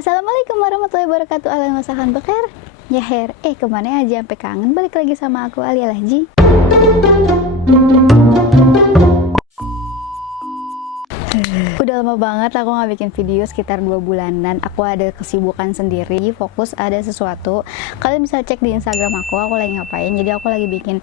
Assalamualaikum warahmatullahi wabarakatuh. Alam masakan beker. Ya Her, kemana aja sampai kangen balik lagi sama aku Alia Lahji. Udah lama banget aku nggak bikin video, sekitar 2 bulanan. Aku ada kesibukan sendiri, fokus ada sesuatu. Kalian bisa cek di Instagram aku lagi ngapain. Jadi aku lagi bikin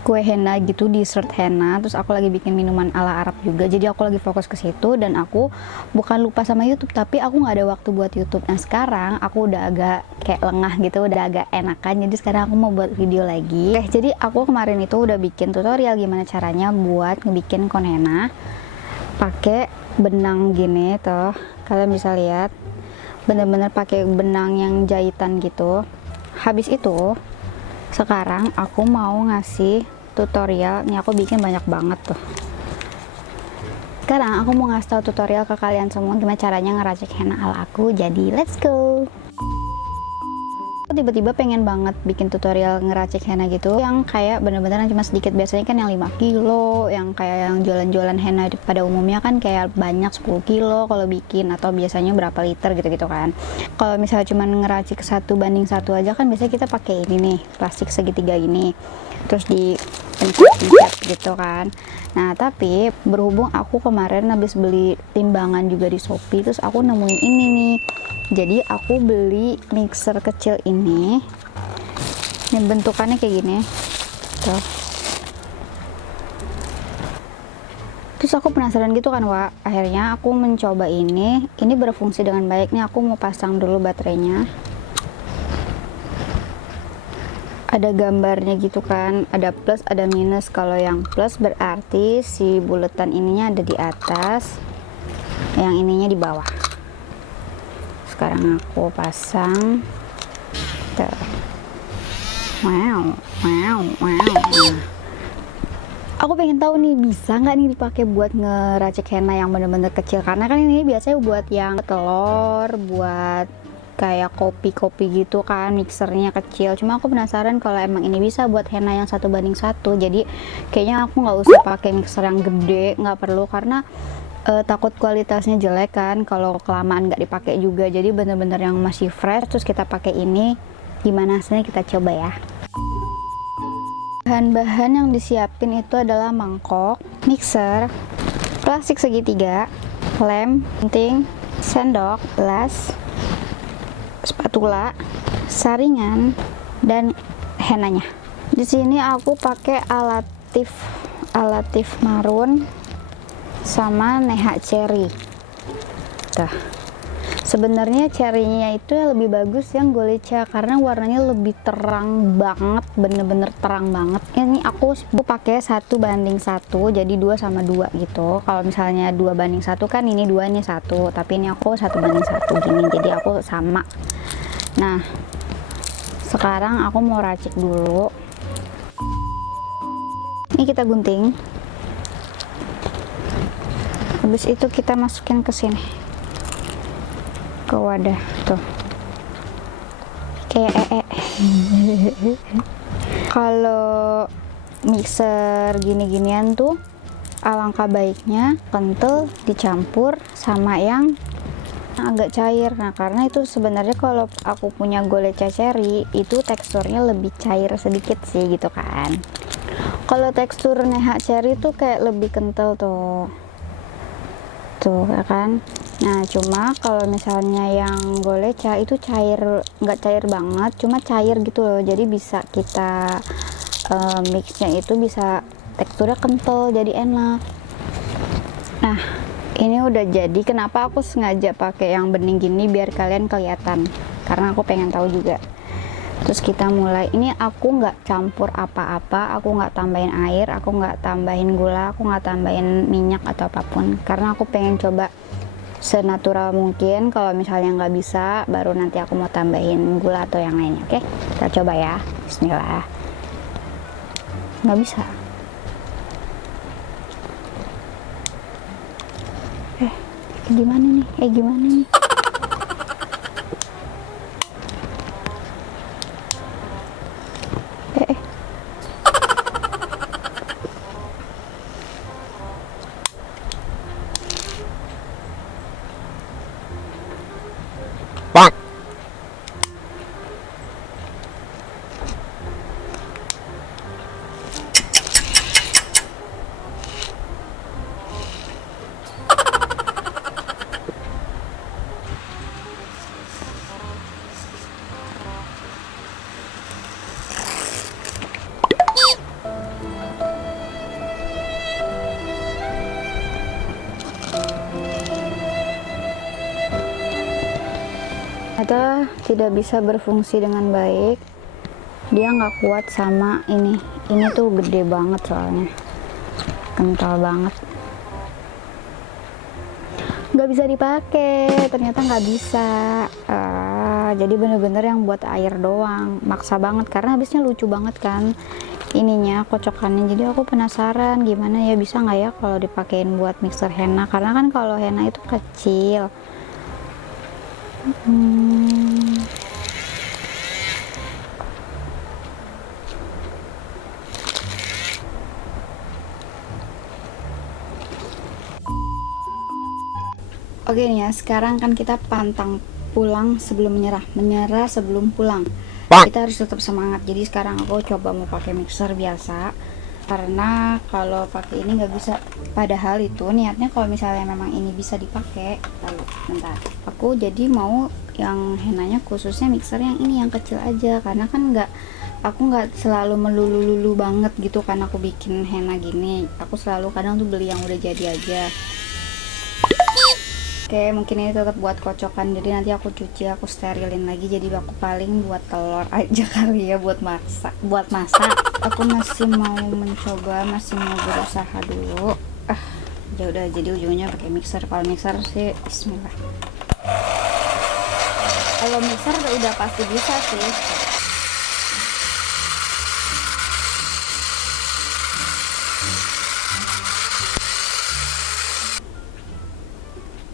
kue henna gitu, dessert henna. Terus aku lagi bikin minuman ala Arab juga. Jadi aku lagi fokus ke situ dan aku bukan lupa sama YouTube, tapi aku nggak ada waktu buat YouTube. Nah sekarang aku udah agak kayak lengah gitu, udah agak enakan. Jadi sekarang aku mau buat video lagi. Jadi aku kemarin itu udah bikin tutorial gimana caranya buat ngebikin kon henna pakai benang gini tuh. Kalian bisa lihat bener-bener pakai benang yang jahitan gitu. Habis itu sekarang aku mau ngasih tutorial. Nih aku bikin banyak banget tuh. Sekarang aku mau ngasih tahu tutorial ke kalian semua gimana caranya ngeracik henna ala aku. Jadi let's go. Aku tiba-tiba pengen banget bikin tutorial ngeracik henna gitu yang kayak bener-bener cuma sedikit. Biasanya kan yang 5 kilo, yang kayak yang jualan-jualan henna pada umumnya kan kayak banyak 10 kilo kalau bikin, atau biasanya berapa liter gitu-gitu kan. Kalau misalnya cuma ngeracik 1:1 aja kan biasanya kita pakai ini nih, plastik segitiga ini, terus di pencet gitu kan. Nah tapi berhubung aku kemarin habis beli timbangan juga di Shopee, terus aku nemuin ini nih. Jadi aku beli mixer kecil ini bentukannya kayak gini tuh. Terus aku penasaran gitu kan, Wak. Akhirnya aku mencoba ini berfungsi dengan baik. Nih aku mau pasang dulu baterainya. Ada gambarnya gitu kan, ada plus ada minus. Kalau yang plus berarti si buletan ininya ada di atas, yang ininya di bawah. Sekarang aku pasang tuh. Wow. Aku pengen tahu nih, bisa nggak nih dipakai buat ngeracik henna yang bener-bener kecil, karena kan ini biasanya buat yang telur, buat kayak kopi-kopi gitu kan, mixernya kecil. Cuma aku penasaran kalau emang ini bisa buat henna yang 1:1. Jadi kayaknya aku nggak usah pakai mixer yang gede, nggak perlu, karena takut kualitasnya jelek kan kalau kelamaan nggak dipakai juga. Jadi bener-bener yang masih fresh. Terus kita pakai ini, gimana hasilnya kita coba ya. Bahan-bahan yang disiapin itu adalah mangkok, mixer, plastik segitiga, lem, gunting, sendok, gelas, spatula, saringan, dan hennanya. Di sini aku pakai alatif marun sama neha cherry. Sebenarnya cherrynya itu lebih bagus yang goleca karena warnanya lebih terang banget, bener-bener terang banget. Ini aku pakai 1:1, jadi 2:2 gitu. Kalau misalnya 2:1 kan ini 2 ini 1, tapi ini aku 1:1 gini, jadi aku sama. Nah sekarang aku mau racik dulu. Ini kita gunting. Habis itu kita masukin ke sini, ke wadah tuh, kayak Kalau mixer gini-ginian tuh alangkah baiknya kental dicampur sama yang agak cair. Nah karena itu sebenarnya kalau aku punya goleca cherry itu teksturnya lebih cair sedikit sih gitu kan. Kalau tekstur neha cherry tuh kayak lebih kental tuh ya kan. Nah cuma kalau misalnya yang goleca itu cair, nggak cair banget, cuma cair gitu loh. Jadi bisa kita mixnya itu bisa teksturnya kental, jadi enak. Nah ini udah jadi. Kenapa aku sengaja pakai yang bening gini biar kalian kelihatan, karena aku pengen tahu juga. Terus kita mulai. Ini aku nggak campur apa-apa, aku nggak tambahin air, aku nggak tambahin gula, aku nggak tambahin minyak atau apapun, karena aku pengen coba senatural mungkin. Kalau misalnya nggak bisa, baru nanti aku mau tambahin gula atau yang lainnya. Oke, kita coba ya. Bismillah. Nggak bisa. Gimana nih? ternyata tidak bisa berfungsi dengan baik. Dia nggak kuat sama ini tuh gede banget soalnya, kental banget, nggak bisa dipakai, ternyata nggak bisa. Jadi bener-bener yang buat air doang, maksa banget karena habisnya lucu banget kan ininya, kocokannya. Jadi aku penasaran gimana ya, bisa nggak ya kalau dipakein buat mixer henna, karena kan kalau henna itu kecil. Oke nih ya, sekarang kan kita pantang pulang sebelum menyerah sebelum pulang. Kita harus tetap semangat. Jadi sekarang aku coba mau pakai mixer biasa, karena kalau pakai ini nggak bisa. Padahal itu niatnya kalau misalnya memang ini bisa dipakai. Lalu bentar, aku jadi mau yang henanya khususnya mixer yang ini yang kecil aja, karena kan aku nggak selalu melulu-lulu banget gitu kan aku bikin henna gini. Aku selalu kadang tuh beli yang udah jadi aja. Oke, mungkin ini tetap buat kocokan, jadi nanti aku cuci, aku sterilin lagi. Jadi aku paling buat telur aja kali ya, buat masak. Aku masih mau mencoba, masih mau berusaha dulu. Ya udah, jadi ujungnya pakai mixer. Kalau mixer sih bismillah. Kalau mixer udah pasti bisa sih.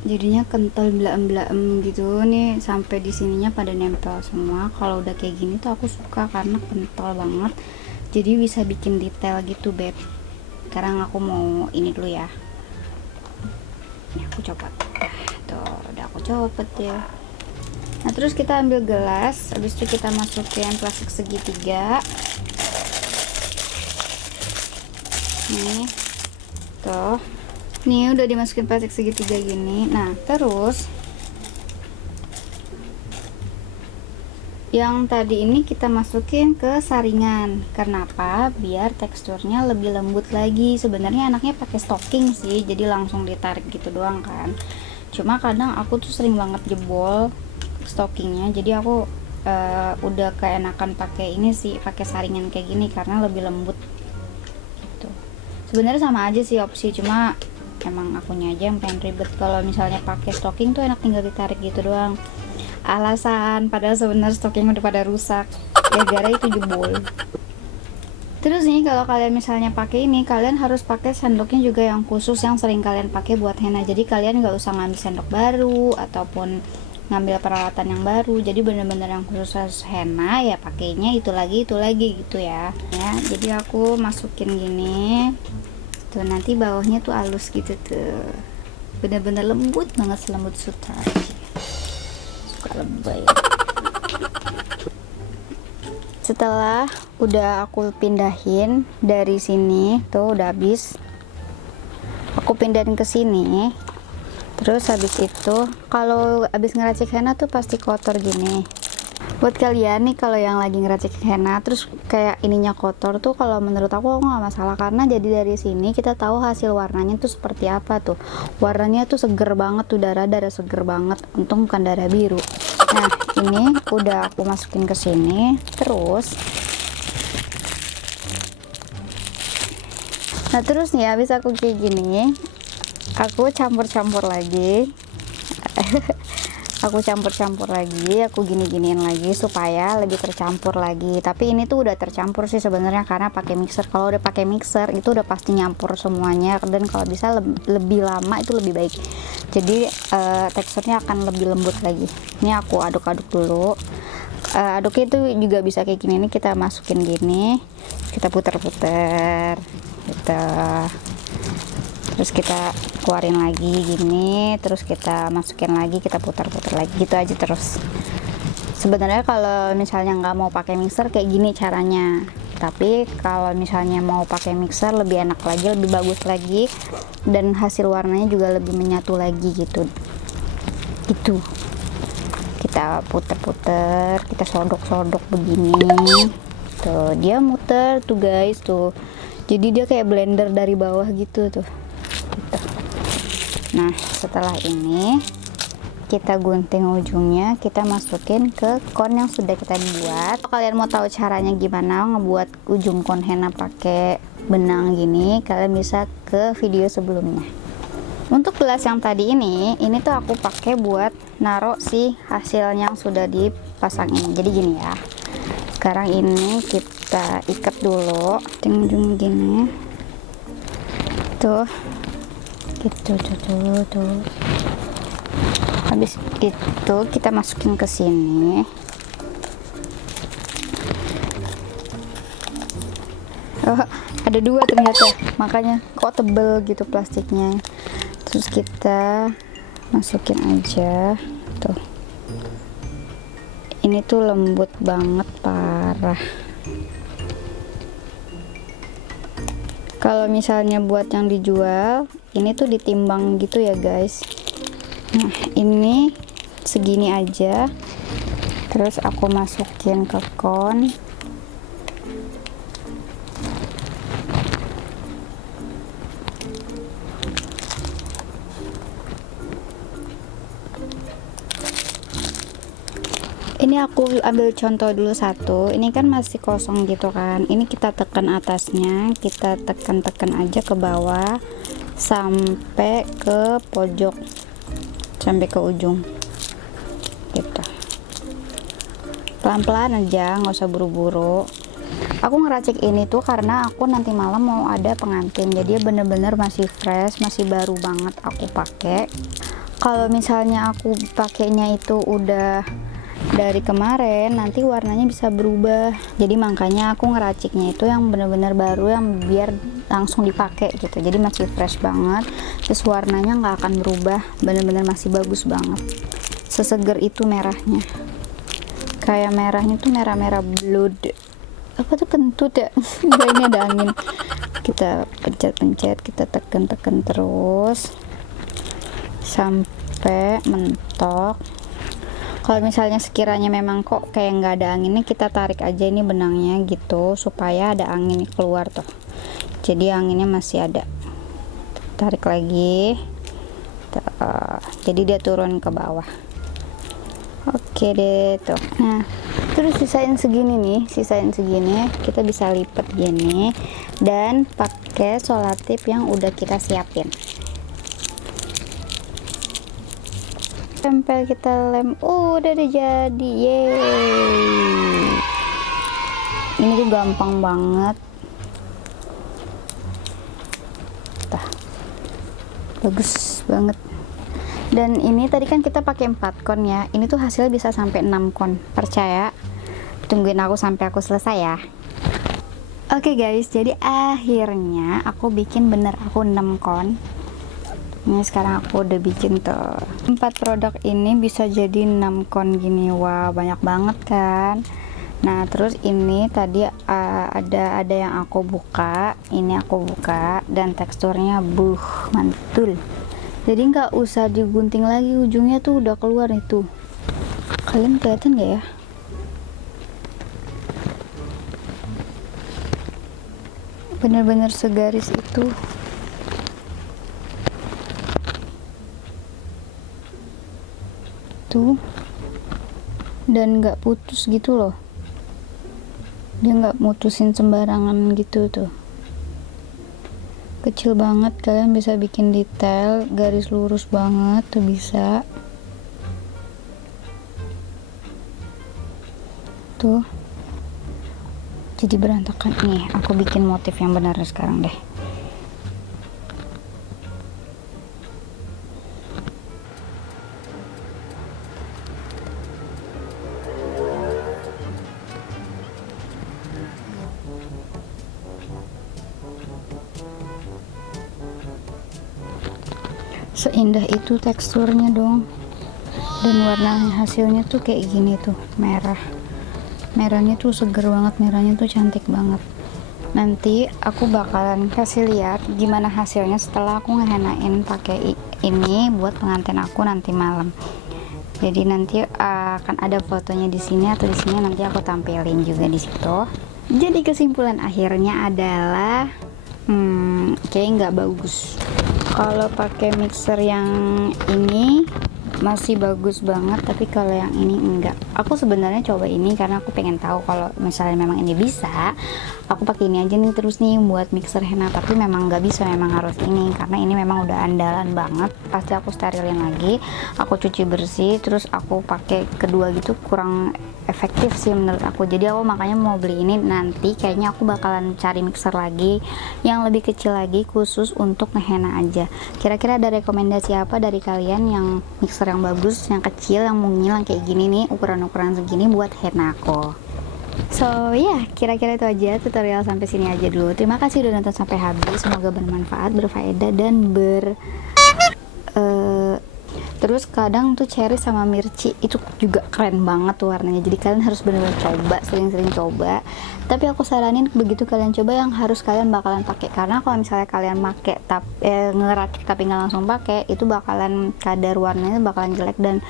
Jadinya kental belaem gitu nih, sampai di sininya pada nempel semua. Kalau udah kayak gini tuh aku suka karena kental banget, jadi bisa bikin detail gitu beb. Sekarang aku mau ini dulu ya, ini aku copot. Tuh udah aku copot ya. Nah terus kita ambil gelas, habis itu kita masukin plastik segitiga nih, tuh nih udah dimasukin plastik segitiga gini. Nah terus yang tadi ini kita masukin ke saringan. Kenapa? Biar teksturnya lebih lembut lagi. Sebenarnya anaknya pakai stocking sih, jadi langsung ditarik gitu doang kan. Cuma kadang aku tuh sering banget jebol stockingnya, jadi aku udah keenakan pakai ini sih, pakai saringan kayak gini karena lebih lembut gitu. Sebenarnya sama aja sih opsi, cuma emang akunya aja yang pengen ribet. Kalau misalnya pakai stocking tuh enak, tinggal ditarik gitu doang. Alasan, padahal sebenarnya stocking udah pada rusak gara-gara itu jebol. Terus nih kalau kalian misalnya pakai ini, kalian harus pakai sendoknya juga yang khusus yang sering kalian pakai buat henna. Jadi kalian nggak usah ngambil sendok baru ataupun ngambil peralatan yang baru. Jadi bener-bener yang khusus henna ya pakainya itu lagi gitu ya. Jadi aku masukin gini tuh, nanti bawahnya tuh halus gitu tuh, bener-bener lembut banget, selembut sutra. Suka lebay. Setelah udah aku pindahin dari sini tuh udah habis, aku pindahin ke sini. Terus habis itu kalau habis ngeracik henna tuh pasti kotor gini. Buat kalian nih kalau yang lagi ngeracik henna terus kayak ininya kotor tuh, kalau menurut aku nggak masalah, karena jadi dari sini kita tahu hasil warnanya tuh seperti apa tuh. Warnanya tuh seger banget tuh, darah seger banget. Untung bukan darah biru. Nah ini udah aku masukin ke sini. Terus nih habis aku kayak gini, aku campur-campur lagi. Aku campur-campur lagi, aku gini-giniin lagi supaya lebih tercampur lagi. Tapi ini tuh udah tercampur sih sebenarnya karena pakai mixer. Kalau udah pakai mixer itu udah pasti nyampur semuanya, dan kalau bisa lebih lama itu lebih baik. Jadi teksturnya akan lebih lembut lagi. Ini aku aduk-aduk dulu. Aduknya itu juga bisa kayak gini nih, kita masukin gini, kita puter-puter gitu. Terus kita keluarin lagi gini, terus kita masukin lagi, kita putar-putar lagi gitu aja terus. Sebenarnya kalau misalnya nggak mau pakai mixer kayak gini caranya, tapi kalau misalnya mau pakai mixer lebih enak lagi, lebih bagus lagi, dan hasil warnanya juga lebih menyatu lagi gitu. Itu kita puter-puter, kita sodok-sodok begini tuh, dia muter tuh guys tuh, jadi dia kayak blender dari bawah gitu tuh. Nah setelah ini kita gunting ujungnya, kita masukin ke kon yang sudah kita buat. Kalau kalian mau tahu caranya gimana ngebuat ujung kon henna pakai benang gini, kalian bisa ke video sebelumnya. Untuk gelas yang tadi ini tuh aku pakai buat naruh si hasilnya yang sudah dipasang ini. Jadi gini ya, sekarang ini kita ikat dulu ujung gini tuh, gitu tuh. Habis itu kita masukin ke sini. Oh, ada dua ternyata, makanya kok tebel gitu plastiknya. Terus kita masukin aja tuh. Ini tuh lembut banget, parah. Kalau misalnya buat yang dijual, ini tuh ditimbang gitu ya guys. Nah, ini segini aja. Terus aku masukin ke kon. Ini aku ambil contoh dulu satu. Ini kan masih kosong gitu kan. Ini kita tekan atasnya, kita tekan-tekan aja ke bawah sampai ke pojok, sampai ke ujung gitu. Pelan-pelan aja, nggak usah buru-buru. Aku ngeracik ini tuh karena aku nanti malam mau ada pengantin, jadi bener-bener masih fresh, masih baru banget aku pakai. Kalau misalnya aku pakainya itu udah dari kemarin, nanti warnanya bisa berubah. Jadi makanya aku ngeraciknya itu yang bener-bener baru, yang biar langsung dipakai gitu. Jadi masih fresh banget, terus warnanya nggak akan berubah, bener-bener masih bagus banget. Seseger itu merahnya, kayak merahnya tuh merah-merah blood. Apa tuh, kentut ya? Enggak, ini ada angin. Kita pencet-pencet, kita tekan-tekan terus sampai mentok. Kalau misalnya sekiranya memang kok kayak nggak ada anginnya, kita tarik aja ini benangnya gitu supaya ada angin keluar tuh. Jadi anginnya masih ada. Tarik lagi. Jadi dia turun ke bawah. Oke deh tuh. Nah, terus sisain segini kita bisa lipat gini dan pakai solatip yang udah kita siapin. Tempel, kita lem. Udah deh jadi. Yeay. Ini tuh gampang banget. Tah. Bagus banget. Dan ini tadi kan kita pakai 4 kon ya. Ini tuh hasilnya bisa sampai 6 kon. Percaya. Tungguin aku sampai aku selesai ya. Oke guys, jadi akhirnya aku bikin bener aku 6 kon. Ini sekarang aku udah bikin tuh 4 produk ini bisa jadi 6 kon gini. Wah, banyak banget kan. Nah, terus ini tadi ada yang aku buka, ini aku buka, dan teksturnya mantul. Jadi nggak usah digunting lagi, ujungnya tuh udah keluar itu. Kalian kelihatan nggak ya? Bener-bener segaris itu. Tuh, dan nggak putus gitu loh, dia nggak mutusin sembarangan gitu tuh, kecil banget. Kalian bisa bikin detail garis lurus banget tuh, bisa tuh. Jadi berantakan nih, aku bikin motif yang benar sekarang deh. Seindah itu teksturnya dong, dan warna hasilnya tuh kayak gini tuh, merahnya tuh seger banget, merahnya tuh cantik banget. Nanti aku bakalan kasih lihat gimana hasilnya setelah aku ngehenain pakai ini buat pengantin aku nanti malam. Jadi nanti akan ada fotonya di sini atau di sini, nanti aku tampilin juga di situ. Jadi kesimpulan akhirnya adalah kayaknya nggak bagus. Kalau pakai mixer yang ini masih bagus banget, tapi kalau yang ini enggak. Aku sebenarnya coba ini karena aku pengen tahu kalau misalnya memang ini bisa, aku pakai ini aja nih terus nih buat mixer henna. Tapi memang nggak bisa, memang harus ini karena ini memang udah andalan banget. Pasti aku sterilin lagi, aku cuci bersih, terus aku pakai kedua gitu kurang efektif sih menurut aku. Jadi aku makanya mau beli ini. Nanti kayaknya aku bakalan cari mixer lagi yang lebih kecil lagi khusus untuk ngehenna aja. Kira-kira ada rekomendasi apa dari kalian yang mixer yang bagus, yang kecil, yang mungil, yang kayak gini nih, ukuran-ukuran segini buat henna aku? So kira-kira itu aja tutorial, sampai sini aja dulu. Terima kasih udah nonton sampai habis, semoga bermanfaat, berfaedah, dan terus kadang tuh cherry sama mirci itu juga keren banget tuh warnanya. Jadi kalian harus bener-bener coba, sering-sering coba. Tapi aku saranin begitu kalian coba yang harus kalian bakalan pakai, karena kalau misalnya kalian pakai ngerakit tapi nggak langsung pakai, itu bakalan kadar warnanya bakalan jelek dan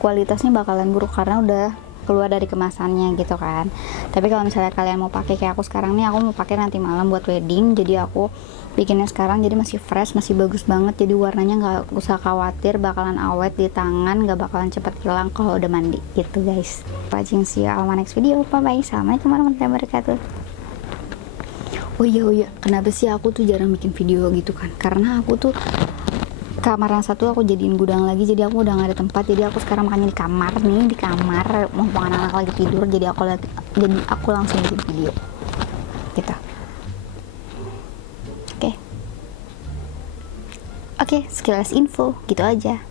kualitasnya bakalan buruk karena udah keluar dari kemasannya gitu kan. Tapi kalau misalnya kalian mau pakai kayak aku sekarang nih, aku mau pakai nanti malam buat wedding, jadi aku bikinnya sekarang, jadi masih fresh, masih bagus banget. Jadi warnanya nggak usah khawatir bakalan awet di tangan, nggak bakalan cepet hilang kalau udah mandi gitu guys. Watching, see you on my next video, bye bye. Assalamualaikum warahmatullahi wabarakatuh. Oh iya, kenapa sih aku tuh jarang bikin video gitu kan? Karena aku tuh kamar yang satu aku jadiin gudang lagi, jadi aku udah gak ada tempat. Jadi aku sekarang makanya di kamar mumpung anak-anak lagi tidur, jadi aku langsung bikin video gitu. Oke, sekilas info gitu aja.